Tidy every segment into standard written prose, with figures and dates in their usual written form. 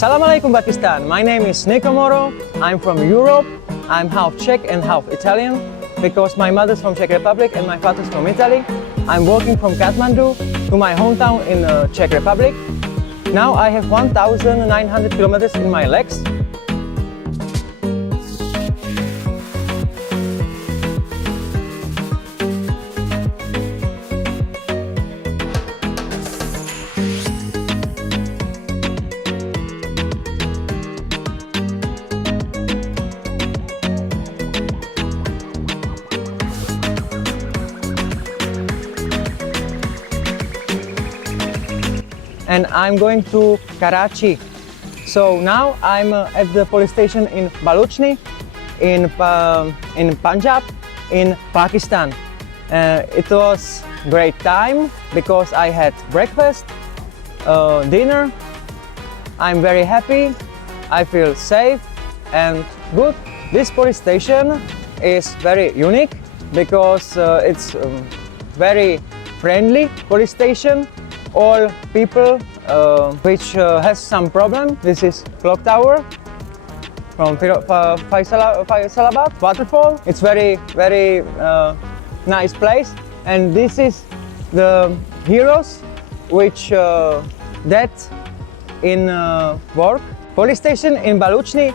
Salam alaikum Pakistan. My name is Nikomoro. I'm from Europe. I'm half Czech and half Italian because my mother's from Czech Republic and my father's from Italy. I'm walking from Kathmandu to my hometown in Czech Republic. Now I have 1,900 kilometers in my legs. And I'm going to Karachi. So now I'm at the police station in Balochni, in Punjab, in Pakistan. It was great time because I had breakfast, dinner. I'm very happy. I feel safe and good. This police station is very unique because it's very friendly police station. All people which has some problem. This is clock tower from Faisal Abad waterfall. It's very nice place, and this is the heroes which dead in work. Police station in Balochni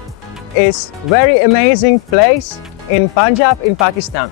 is very amazing place in Punjab in Pakistan.